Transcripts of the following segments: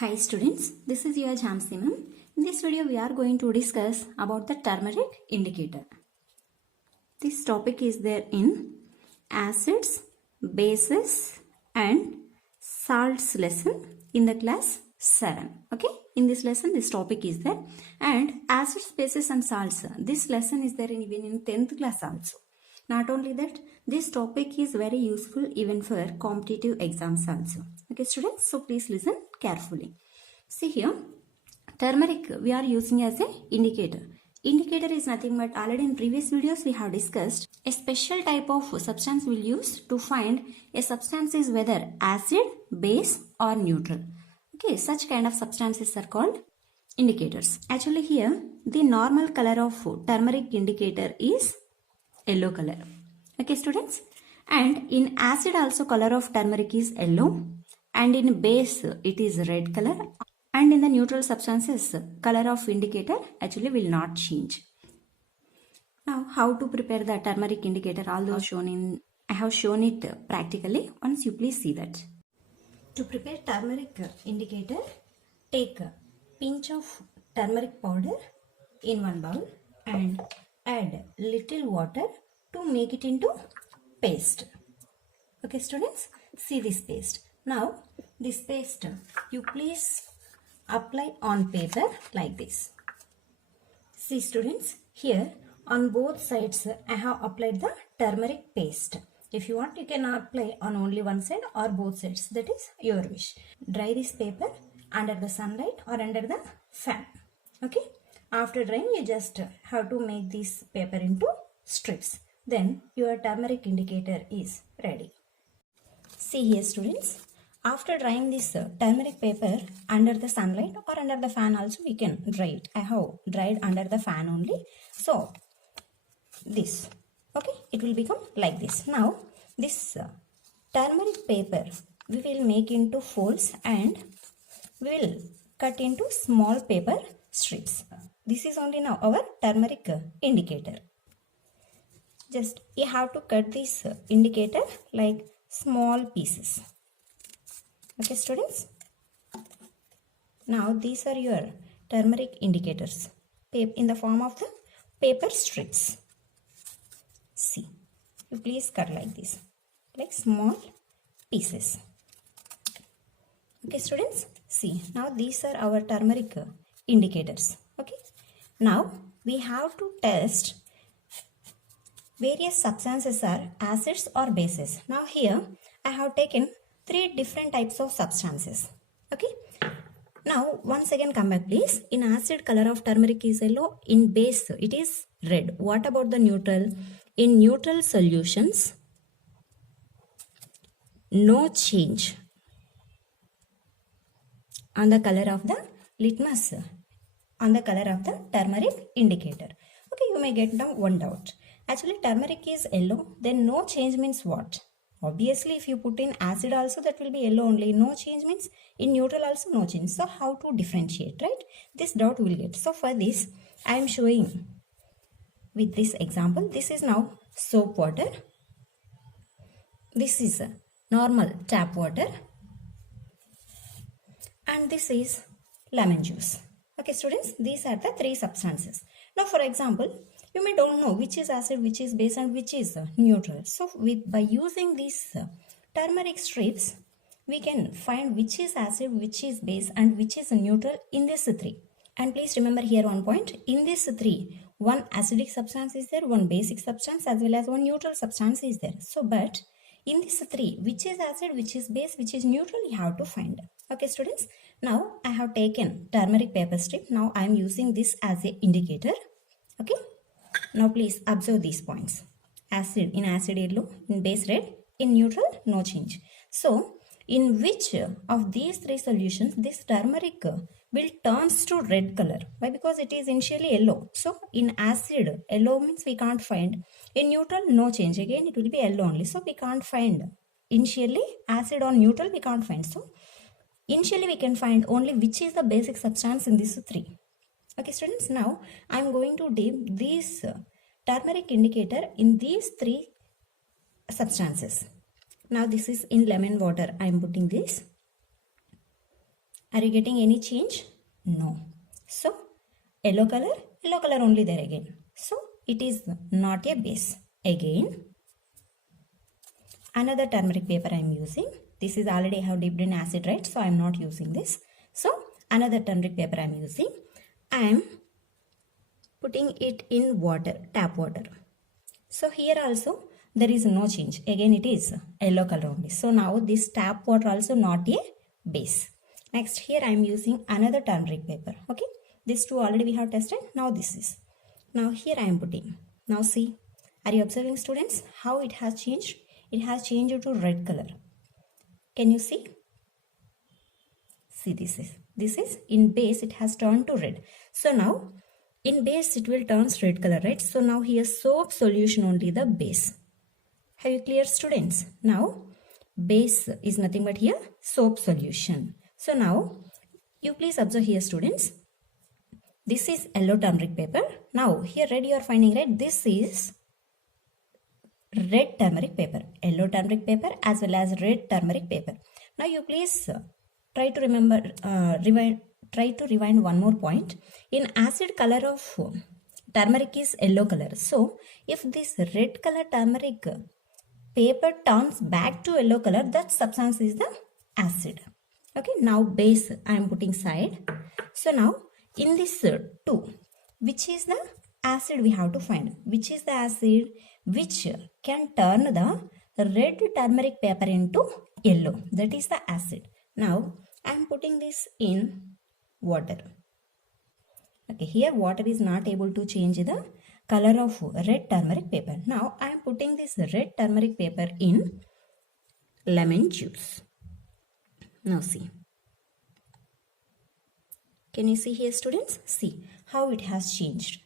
Hi students, this is your Jhansi ma'am. In this video we are going to discuss about the turmeric indicator. This topic is there in acids, bases and salts lesson in the class 7. Okay, in this lesson this topic is there, and acids, bases and salts, this lesson is there even in 10th class also. Not only that, this topic is very useful even for competitive exams also. Okay students, so please listen carefully. See here, turmeric we are using as a indicator. Indicator is nothing but, already in previous videos we have discussed, a special type of substance we'll use to find a substance is whether acid, base or neutral. Okay, such kind of substances are called indicators. Actually here, the normal color of turmeric indicator is yellow color. Okay students, and in acid also color of turmeric is yellow, and in base it is red color, and in the neutral substances color of indicator actually will not change. Now how to prepare the turmeric indicator, although I have shown it practically. Once you please see that. To prepare turmeric indicator, take a pinch of turmeric powder in one bowl and add little water to make it into paste. Okay students, see this paste. Now this paste you please apply on paper like this. See students, here on both sides I have applied the turmeric paste. If you want, you can apply on only one side or both sides, that is your wish. Dry this paper under the sunlight or under the fan. Okay, after drying you just have to make this paper into strips. Then your turmeric indicator is ready. See here students, after drying this turmeric paper under the sunlight or under the fan also we can dry it. I have dried under the fan only. So this, okay, it will become like this. Now this turmeric paper we will make into folds and we will cut into small paper strips. This is only now our turmeric indicator. Just you have to cut this indicator like small pieces. Okay students, now these are your turmeric indicators in the form of the paper strips. See, you please cut like this, like small pieces. Okay students, see, now these are our turmeric indicators. Okay, now we have to test various substances are acids or bases. Now here I have taken 3 different types of substances. Okay, now once again come back please. In acid color of turmeric is yellow, in base it is red. What about the neutral? In neutral solutions, no change on the color of the litmus, on the color of the turmeric indicator. Okay, you may get now one doubt. Actually turmeric is yellow, then no change means what? Obviously if you put in acid also that will be yellow only. No change means in neutral also no change. So how to differentiate, right? This doubt will get. So for this I am showing with this example. This is now soap water. This is normal tap water. And this is lemon juice. Okay students, these are the 3 substances. Now for example, you may don't know which is acid, which is base and which is neutral. So by using these turmeric strips, we can find which is acid, which is base and which is neutral in these 3. And please remember here one point, in these 3, one acidic substance is there, one basic substance as well as one neutral substance is there. So but in these 3, which is acid, which is base, which is neutral, you have to find. Okay students, now I have taken turmeric paper strip. Now I am using this as an indicator. Okay, now please observe these points. Acid, in acid yellow, in base red, in neutral no change. So in which of these 3 solutions this turmeric will turns to red color? Why? Because it is initially yellow. So in acid yellow means we can't find. In neutral no change, again it will be yellow only. So we can't find initially acid or neutral, we can't find. So initially we can find only which is the basic substance in these 3. Okay students, now I am going to dip this turmeric indicator in these 3 substances. Now this is in lemon water I am putting this. Are you getting any change? No. So yellow color only there again. So it is not a base. Again, another turmeric paper I am using. This is already I have dipped in acid, right? So I am not using this. So another turmeric paper I am using. I am putting it in water, tap water. So here also there is no change. Again it is yellow color only. So now this tap water also not a base. Next here I am using another turmeric paper. Okay. These two already we have tested. Now this is. Now here I am putting. Now see. Are you observing, students, how it has changed? It has changed to red color. Can you see? See, this is in base it has turned to red. So now in base it will turn red color, right? So now here soap solution only the base. Have you clear, students? Now base is nothing but here soap solution. So now you please observe here, students. This is yellow turmeric paper. Now here red you are finding, right? This is red turmeric paper, yellow turmeric paper as well as red turmeric paper. Now you please try to remember, rewind one more point. In acid color of turmeric is yellow color. So if this red color turmeric paper turns back to yellow color, that substance is the acid. Okay, now base I am putting side. So now in this 2, which is the acid we have to find? Which is the acid which can turn the red turmeric paper into yellow? That is the acid. Now I am putting this in water. Okay, here water is not able to change the color of red turmeric paper. Now I am putting this red turmeric paper in lemon juice. Now see. Can you see here, students? See how it has changed.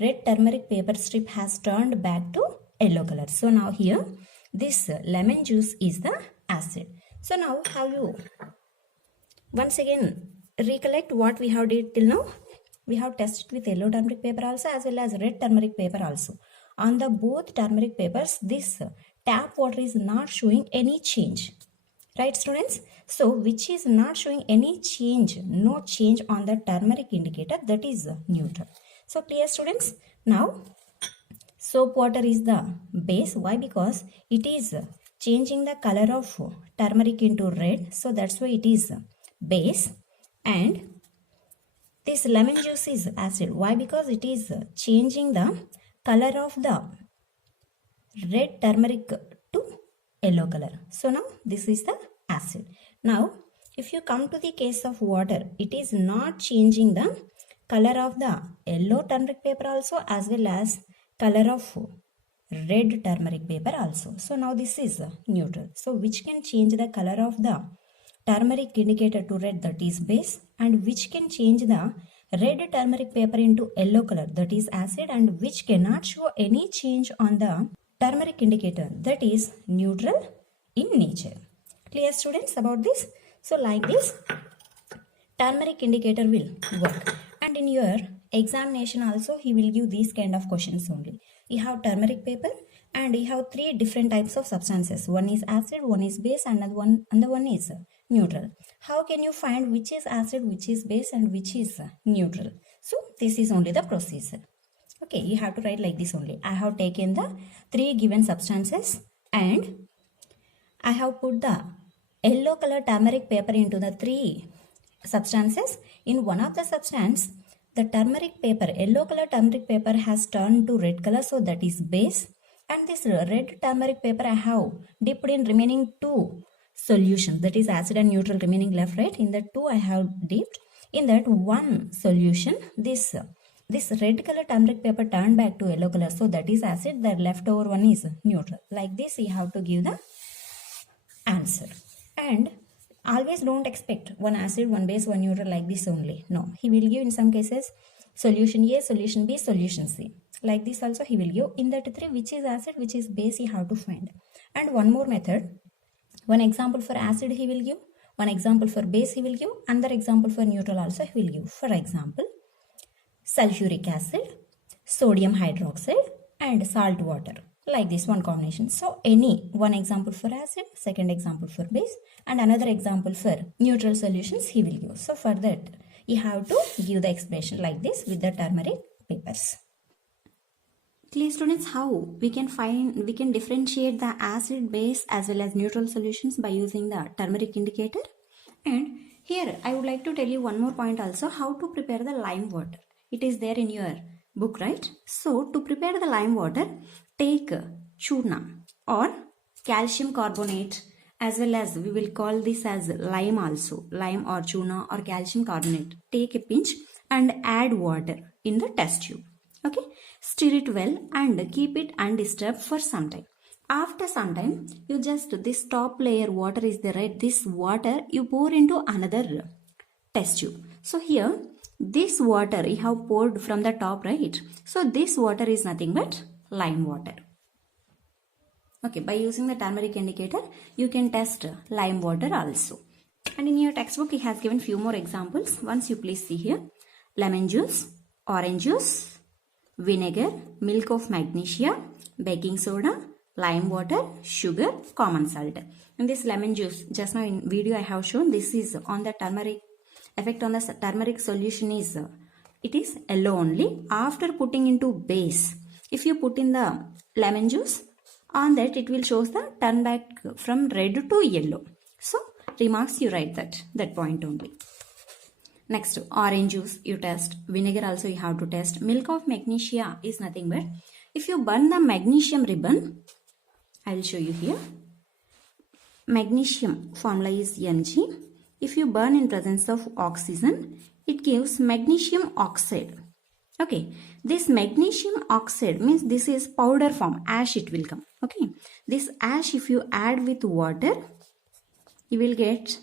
Red turmeric paper strip has turned back to yellow color. So now here this lemon juice is the acid. So now how you once again recollect what we have did till now? We have tested with yellow turmeric paper also as well as red turmeric paper also. On the both turmeric papers, this tap water is not showing any change. Right, students? So which is not showing any change, no change on the turmeric indicator, that is neutral. So clear, students? Now soap water is the base. Why? Because it is changing the color of turmeric into red. So that's why it is base. And this lemon juice is acid. Why? Because it is changing the color of the red turmeric to yellow color. So now this is the acid. Now if you come to the case of water, it is not changing the color of the yellow turmeric paper also as well as color of red turmeric paper also. So now this is neutral. So which can change the color of the turmeric indicator to red, that is base, and which can change the red turmeric paper into yellow color, that is acid, and which cannot show any change on the turmeric indicator, that is neutral in nature. Clear, students, about this? So like this turmeric indicator will work, and in your examination also he will give these kind of questions only. You have turmeric paper and you have 3 different types of substances. One is acid, one is base, and another one is neutral. How can you find which is acid, which is base, and which is neutral? So this is only the procedure. Okay, you have to write like this only. I have taken the 3 given substances and I have put the yellow color turmeric paper into the 3 substances. In one of the substance, the turmeric paper, yellow color turmeric paper has turned to red color, so that is base. And this red turmeric paper I have dipped in remaining 2 solutions, that is acid and neutral remaining left, right? In that 2 I have dipped. In that one solution, this red color turmeric paper turned back to yellow color, so that is acid. The leftover one is neutral. Like this you have to give the answer. And always don't expect one acid, one base, one neutral like this only. No, he will give in some cases solution A, solution B, solution C. Like this also he will give. In that 3, which is acid, which is base, you have to find. And one more method. One example for acid he will give. One example for base he will give. Another example for neutral also he will give. For example, sulfuric acid, sodium hydroxide and salt water. like this one combination. So any one example for acid, second example for base, and another example for neutral solutions he will give. So for that you have to give the explanation like this with the turmeric papers. Clear students, how we can differentiate the acid, base as well as neutral solutions by using the turmeric indicator. And here I would like to tell you one more point also, how to prepare the lime water. It is there in your book, right? So to prepare the lime water, take churna or calcium carbonate, as well as we will call this as lime also, lime or churna or calcium carbonate. Take a pinch and add water in the test tube. Okay, stir it well and keep it undisturbed for some time. After some time, you just, this top layer water is there, right? This water you pour into another test tube. So here, this water you have poured from the top, right? So this water is nothing but lime water. Okay, by using the turmeric indicator, you can test lime water also. And in your textbook, it has given few more examples. Once you please see here, lemon juice, orange juice, vinegar, milk of magnesia, baking soda, lime water, sugar, common salt. In this lemon juice, just now in video I have shown, this is on the turmeric, effect on the turmeric solution is, it is yellow only. After putting into base, if you put in the lemon juice, on that it will shows the turn back from red to yellow. So remarks you write that point only. Next, orange juice you test, vinegar also you have to test. Milk of magnesia is nothing but, if you burn the magnesium ribbon, I will show you here. Magnesium formula is Mg. If you burn in presence of oxygen, it gives magnesium oxide. Okay, this magnesium oxide means this is powder form, ash it will come. Okay, this ash if you add with water, you will get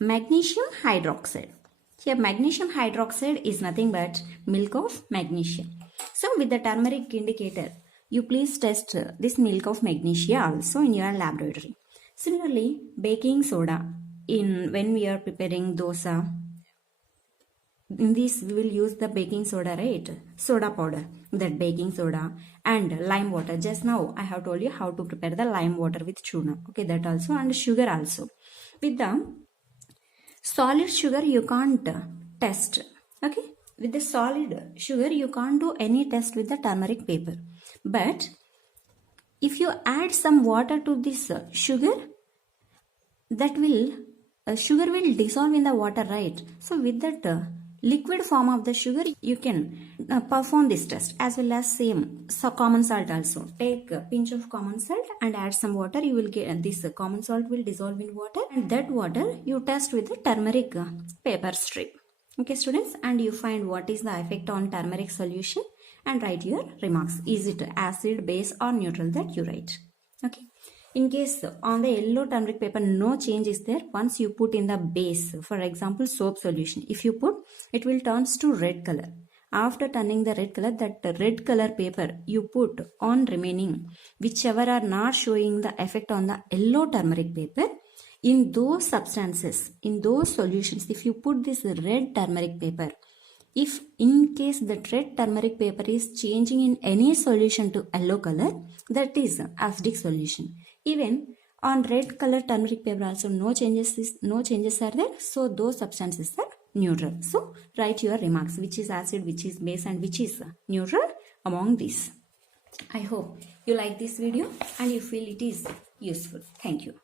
magnesium hydroxide. Here magnesium hydroxide is nothing but milk of magnesium. So with the turmeric indicator, you please test this milk of magnesia also in your laboratory. Similarly, baking soda, when we are preparing dosa, in this we will use the baking soda, right? Soda powder, that baking soda, and lime water. Just now I have told you how to prepare the lime water with churna. Okay, that also, and sugar also. With the solid sugar you can't test. Okay, with the solid sugar you can't do any test with the turmeric paper. But if you add some water to this sugar, that will sugar will dissolve in the water, right? So with that liquid form of the sugar you can perform this test, as well as same. So common salt also, take a pinch of common salt and add some water, you will get this common salt will dissolve in water, and that water you test with the turmeric paper strip. Okay students, and you find what is the effect on turmeric solution and write your remarks. Is it acid, base or neutral, that you write. Okay, in case on the yellow turmeric paper no change is there, once you put in the base, for example soap solution, if you put, it will turns to red color. After turning the red color, that red color paper you put on remaining, whichever are not showing the effect on the yellow turmeric paper, in those substances, in those solutions, if you put this red turmeric paper, if in case the red turmeric paper is changing in any solution to yellow color, that is acidic solution. Even on red color turmeric paper also no changes are there, so those substances are neutral. So write your remarks, which is acid, which is base, and which is neutral among these. I hope you like this video and you feel it is useful. Thank you.